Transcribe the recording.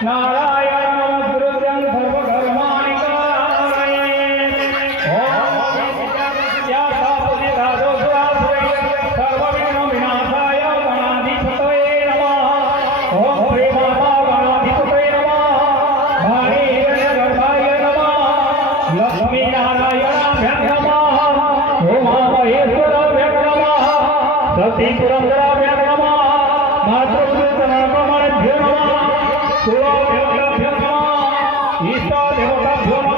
નારાયણ ગુરુજન સર્વકર્માણિ કારયે ઓમ વિદ્યાસાપુરી રાજો સુરાસુરે સર્વવિઘ્ન વિનાશાય ગણાધિપતये નમઃ ઓમ પ્રેમામા ગણાધિપતये નમઃ ભારે હિરણ્યગર્ભાય નમઃ લક્ષ્મી નારાયણાભ્યં નમઃ ઉમામહેશ્વરાભ્યં નમઃ સતી પુરંદરાભ્યં નમઃ માતૃ કમળભ્યો નમઃ કુળદેવતાભ્યો નમઃ ઈષ્ટદેવતાભ્યો